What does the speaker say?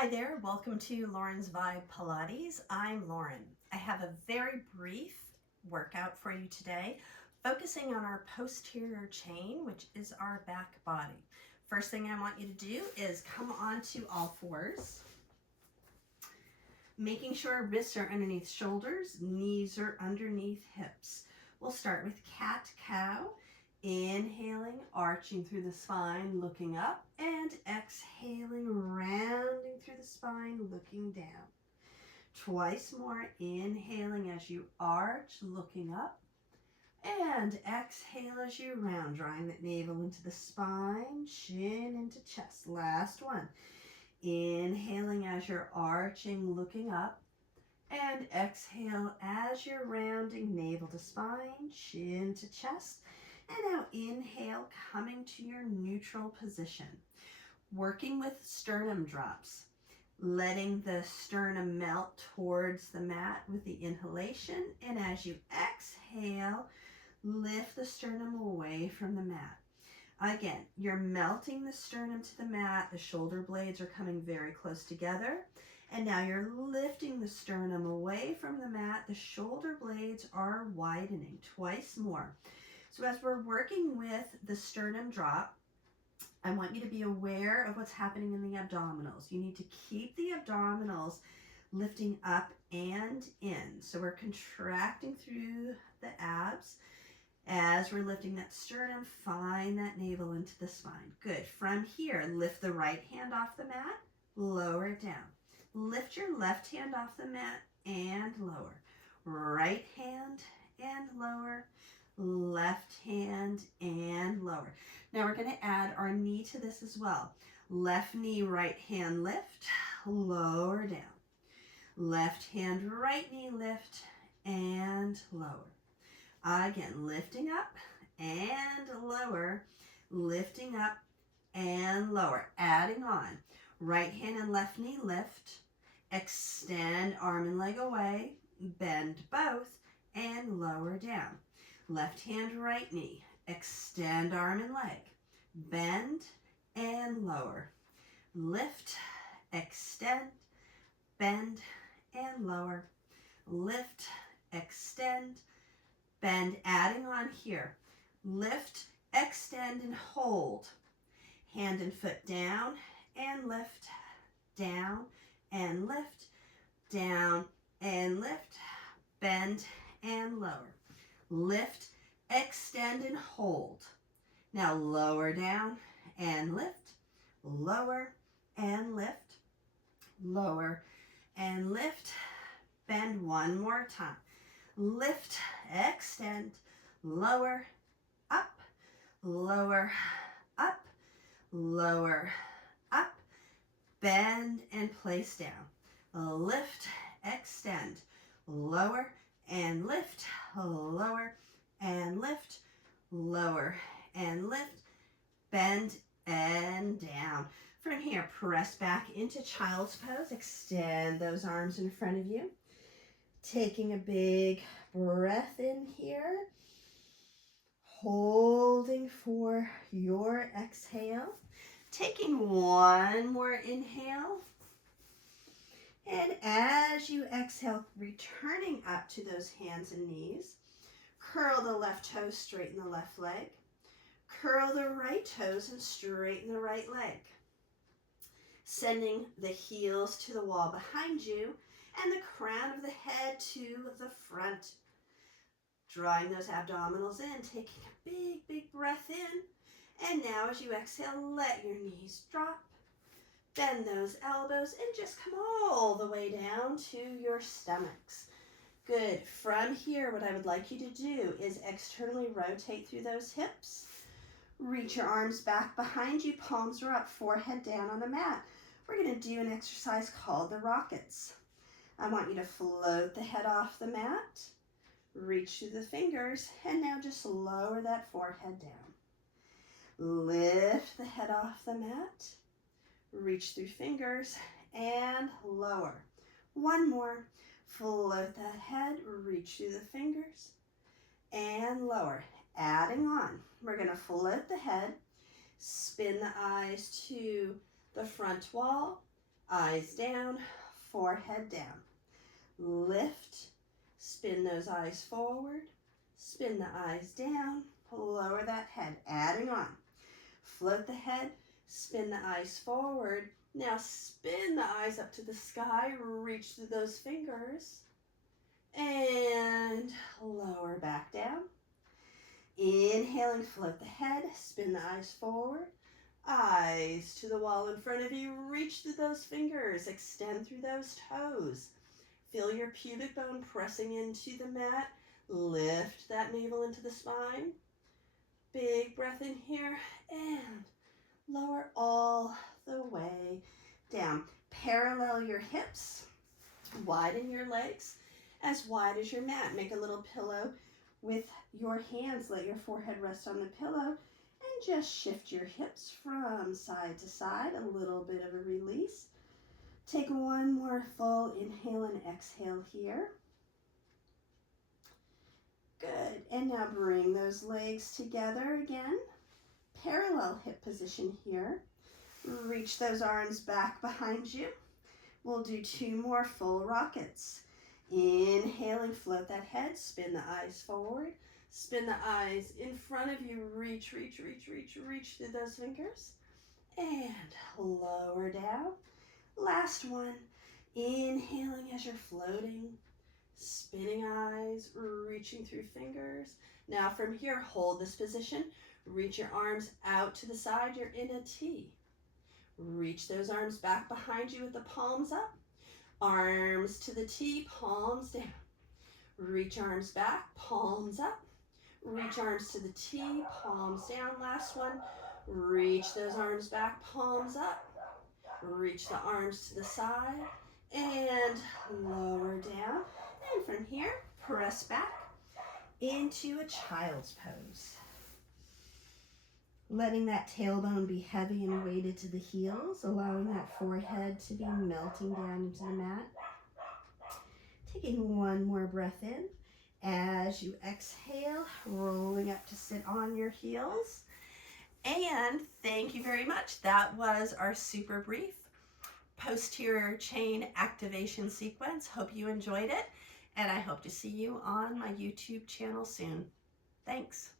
Hi there, welcome to Lauren's Vibe Pilates. I'm Lauren. I have a very brief workout for you today, focusing on our posterior chain, which is our back body. First thing I want you to do is come onto all fours, making sure wrists are underneath shoulders, knees are underneath hips. We'll start with cat-cow. Inhaling, arching through the spine, looking up, and exhaling, rounding through the spine, looking down. Twice more, inhaling as you arch, looking up, and exhale as you round, drawing that navel into the spine, chin into chest. Last one. Inhaling as you're arching, looking up, and exhale as you're rounding, navel to spine, chin to chest. And now inhale, coming to your neutral position. Working with sternum drops. Letting the sternum melt towards the mat with the inhalation. And as you exhale, lift the sternum away from the mat. Again, you're melting the sternum to the mat. The shoulder blades are coming very close together. And now you're lifting the sternum away from the mat. The shoulder blades are widening. Twice more. So as we're working with the sternum drop, I want you to be aware of what's happening in the abdominals. You need to keep the abdominals lifting up and in. So we're contracting through the abs. As we're lifting that sternum, find that navel into the spine. Good. From here, lift the right hand off the mat, lower it down. Lift your left hand off the mat and lower. Right hand and lower. Left hand and lower. Now we're going to add our knee to this as well. Left knee, right hand lift, lower down. Left hand, right knee lift and lower. Again, lifting up and lower, lifting up and lower. Adding on. Right hand and left knee lift, extend arm and leg away, bend both and lower down. Left hand, right knee, extend arm and leg, bend and lower, lift, extend, bend and lower, lift, extend, bend, adding on here, lift, extend and hold, hand and foot down and lift, down and lift, down and lift, bend and lower. Lift, extend, and hold. Now lower down and lift, lower and lift, lower and lift. Bend one more time. Lift, extend, lower, up, lower, up, lower, up. Bend and place down. Lift, extend, lower, and lift, lower, and lift, lower, and lift, bend, and down. From here, press back into child's pose. Extend those arms in front of you. Taking a big breath in here. Holding for your exhale. Taking one more inhale. And as you exhale, returning up to those hands and knees, curl the left toes, straighten the left leg. Curl the right toes and straighten the right leg. Sending the heels to the wall behind you and the crown of the head to the front. Drawing those abdominals in, taking a big, big breath in. And now as you exhale, let your knees drop. Bend those elbows and just come all the way down to your stomachs. Good. From here, what I would like you to do is externally rotate through those hips. Reach your arms back behind you, palms are up, forehead down on the mat. We're going to do an exercise called the rockets. I want you to float the head off the mat, reach through the fingers, and now just lower that forehead down. Lift the head off the mat. Reach through fingers and lower. One more. Float that head, reach through the fingers and lower. Adding on. We're going to float the head, spin the eyes to the front wall, Eyes down, forehead down. Lift, spin those eyes forward, spin the eyes down, lower that head, adding on. Float the head, spin the eyes forward. Now spin the eyes up to the sky, reach through those fingers, and lower back down. Inhaling, float the head, spin the eyes forward, eyes to the wall in front of you, reach through those fingers, extend through those toes. Feel your pubic bone pressing into the mat, lift that navel into the spine. Big breath in here, and lower all the way down. Parallel your hips, widen your legs as wide as your mat. Make a little pillow with your hands. Let your forehead rest on the pillow and just shift your hips from side to side. A little bit of a release. Take one more full inhale and exhale here. Good. And now bring those legs together again. Parallel hip position here. Reach those arms back behind you. We'll do 2 more full rockets. Inhaling, float that head, spin the eyes forward, spin the eyes in front of you, reach, reach, reach, reach, reach through those fingers, and lower down. Last one, inhaling as you're floating, spinning eyes, reaching through fingers. Now from here, hold this position, reach your arms out to the side, you're in a T. Reach those arms back behind you with the palms up. Arms to the T, palms down. Reach arms back, palms up. Reach arms to the T, palms down. Last one. Reach those arms back, palms up. Reach the arms to the side and lower down. And from here, press back into a child's pose. Letting that tailbone be heavy and weighted to the heels, allowing that forehead to be melting down into the mat. Taking one more breath in. As you exhale, rolling up to sit on your heels. And thank you very much. That was our super brief posterior chain activation sequence. Hope you enjoyed it, and I hope to see you on my YouTube channel soon. Thanks.